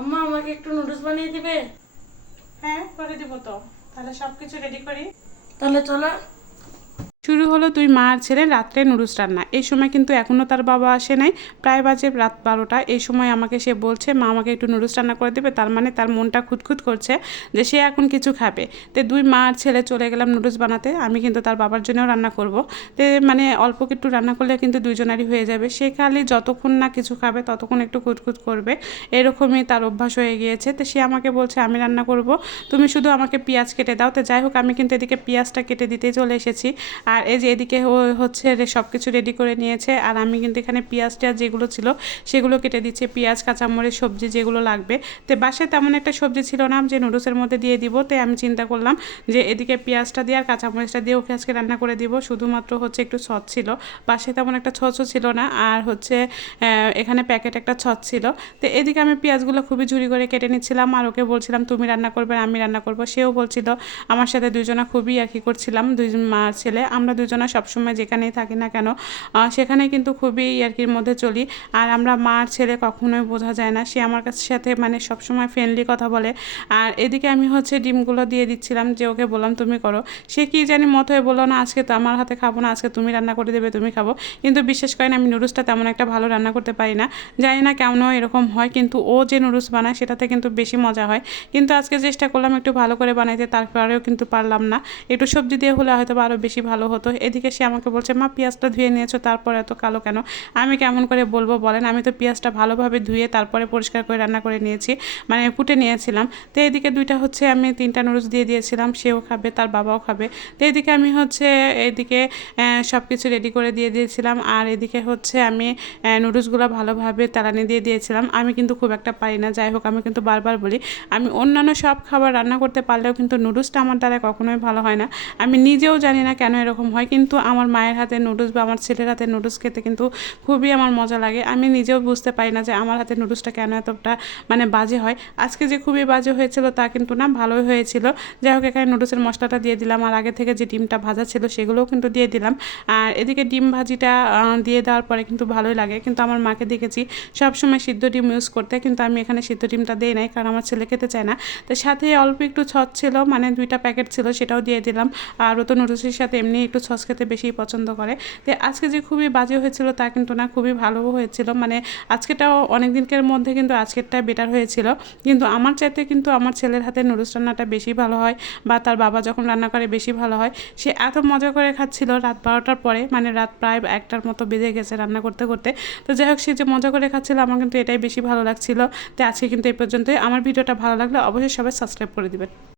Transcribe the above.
আম্মা আমাকে একটু নুডলস বানিয়ে দিবে? হ্যাঁ, করে দিব তো। তাহলে সব কিছু রেডি করি। তাহলে চলো। শুরু হলো দুই মা আর ছেলে রাত্রে নুডলস রান্না। এই সময় কিন্তু এখনও তার বাবা আসে নাই, প্রায় বাজে রাত 12টা। এই সময় আমাকে সে বলছে মা আমাকে একটু নুডলস রান্না করে দেবে। তার মানে তার মনটা খুঁতখুত করছে যে সে এখন কিছু খাবে। তো দুই মা আর ছেলে চলে গেলাম নুডলস বানাতে। আমি কিন্তু তার বাবার জন্যও রান্না করব। তো মানে অল্প একটু রান্না করলে কিন্তু দুইজনারই হয়ে যাবে। সে খালি যতক্ষণ না কিছু খাবে ততক্ষণ একটু খুঁতখুত করবে, এরকমই তার অভ্যাস হয়ে গিয়েছে। তো সে আমাকে বলছে আমি রান্না করব, তুমি শুধু আমাকে পেঁয়াজ কেটে দাও। তো যাই হোক, আমি কিন্তু এদিকে পেঁয়াজটা কেটে দিতে চলে এসেছি। আর এই যে এদিকে হচ্ছে সব কিছু রেডি করে নিয়েছে, আর আমি কিন্তু এখানে পেঁয়াজ টেয়াজ যেগুলো ছিল সেগুলো কেটে দিচ্ছি। পেঁয়াজ, কাঁচামরিচ, সবজি যেগুলো লাগবে। তো বাসায় তেমন একটা সবজি ছিল না যে নুডলসের মধ্যে দিয়ে দিব। তো আমি চিন্তা করলাম যে এদিকে পেঁয়াজটা দিয়ে আর কাঁচামরিচটা দিয়ে ওকে আজকে রান্না করে দিব। শুধুমাত্র হচ্ছে একটু ছচ ছিল, বাসায় তেমন একটা ছচও ছিল না। আর হচ্ছে এখানে প্যাকেট একটা ছচ ছিল। তো এদিকে আমি পেঁয়াজগুলো খুবই ঝুরি করে কেটে নিচ্ছিলাম, আর ওকে বলছিলাম তুমি রান্না করবে আমি রান্না করব। সেও বলছিল আমার সাথে, দুজনা খুবই আর কি করছিলাম, দুই মা আর ছেলে। আমরা দুজনা সবসময় যেখানেই থাকি না কেন সেখানে কিন্তু খুবই ইয়ার্কির মধ্যে চলি। আর আমরা মা আর ছেলে কখনোই বোঝা যায় না। সে আমার কাছে সাথে মানে সবসময় ফ্রেন্ডলি কথা বলে। আর এদিকে আমি হচ্ছে ডিমগুলো দিয়ে দিচ্ছিলাম, যে ওকে বললাম তুমি করো। সে কি জানি মত হয়ে বললো না আজকে তো আমার হাতে খাবো না, আজকে তুমি রান্না করে দেবে, তুমি খাবো। কিন্তু বিশ্বাস করেন আমি নুডলসটা তেমন একটা ভালো রান্না করতে পারি না, জানি না কেমন এরকম হয়। কিন্তু ও যে নুডলস বানায় সেটাতে কিন্তু বেশি মজা হয়। কিন্তু আজকে চেষ্টা করলাম একটু ভালো করে বানাইতে, তারপরেও কিন্তু পারলাম না। একটু সবজি দিয়ে হলে হয়তো আরও বেশি ভালো হতো। এদিকে সে আমাকে বলছে মা পেঁয়াজটা ধুয়ে নিয়েছো, তারপরে এত কালো কেন? আমি কেমন করে বলবো বলেন, আমি তো পেঁয়াজটা ভালোভাবে ধুয়ে তারপরে পরিষ্কার করে রান্না করে নিয়েছি, মানে কুটে নিয়েছিলাম। তো এদিকে দুইটা হচ্ছে আমি 3টা নুডলস দিয়ে দিয়েছিলাম, সেও খাবে তার বাবাও খাবে। তো এদিকে আমি হচ্ছে এদিকে সব কিছু রেডি করে দিয়ে দিয়েছিলাম। আর এদিকে হচ্ছে আমি নুডলসগুলো ভালোভাবে তালানি দিয়ে দিয়েছিলাম। আমি কিন্তু খুব একটা পারি না, যাই হোক আমি কিন্তু বারবার বলি আমি অন্যান্য সব খাবার রান্না করতে পারলেও কিন্তু নুডলসটা আমার দ্বারা কখনোই ভালো হয় না। আমি নিজেও জানি না কেন এরকম হয়, কিন্তু আমার মায়ের হাতে নুডলস বা আমার ছেলের হাতে নুডলস খেতে কিন্তু খুবই আমার মজা লাগে। আমি নিজেও বুঝতে পারি না যে আমার হাতে নুডলসটা কেন এতটা মানে বাজে হয়। আজকে যে খুবই বাজে হয়েছিল তা কিন্তু না, ভালোই হয়েছিল। যাই হোক, এখানে নুডলসের মশলাটা দিয়ে দিলাম, আর আগে থেকে যে ডিমটা ভাজা ছিল সেগুলোও কিন্তু দিয়ে দিলাম। আর এদিকে ডিম ভাজিটা দিয়ে দেওয়ার পরে কিন্তু ভালোই লাগে। কিন্তু আমার মাকে দেখেছি সবসময় সিদ্ধ ডিম ইউজ করতে, কিন্তু আমি এখানে সিদ্ধ ডিমটা দিই নাই, কারণ আমার ছেলে খেতে চায় না। তো সাথে অল্প একটু ছচ ছিল, মানে 2টা প্যাকেট ছিল, সেটাও দিয়ে দিলাম। আর ও তো নুডলসের সাথে এমনি একটু সস খেতে বেশি পছন্দ করে। তো আজকে যে খুবই বাজে হয়েছিল তা কিন্তু না, খুবই ভালোও হয়েছিল। মানে আজকেটাও অনেক দিনকের মধ্যে কিন্তু আজকেরটা বেটার হয়েছিল। কিন্তু আমার চাইতে কিন্তু আমার ছেলের হাতে নুডলস রান্নাটা বেশি ভালো হয়, বা তার বাবা যখন রান্না করে বেশি ভালো হয়। সে এত মজা করে খাচ্ছিল রাত 12টার পরে, মানে রাত প্রায় 1টার মতো বেজে গেছে রান্না করতে করতে। তো যাই হোক, সে যে মজা করে খাচ্ছিল আমার কিন্তু এটাই বেশি ভালো লাগছিল। তো আজকে কিন্তু এই পর্যন্তই। আমার ভিডিওটা ভালো লাগলে অবশ্যই সবাই সাবস্ক্রাইব করে দিবেন।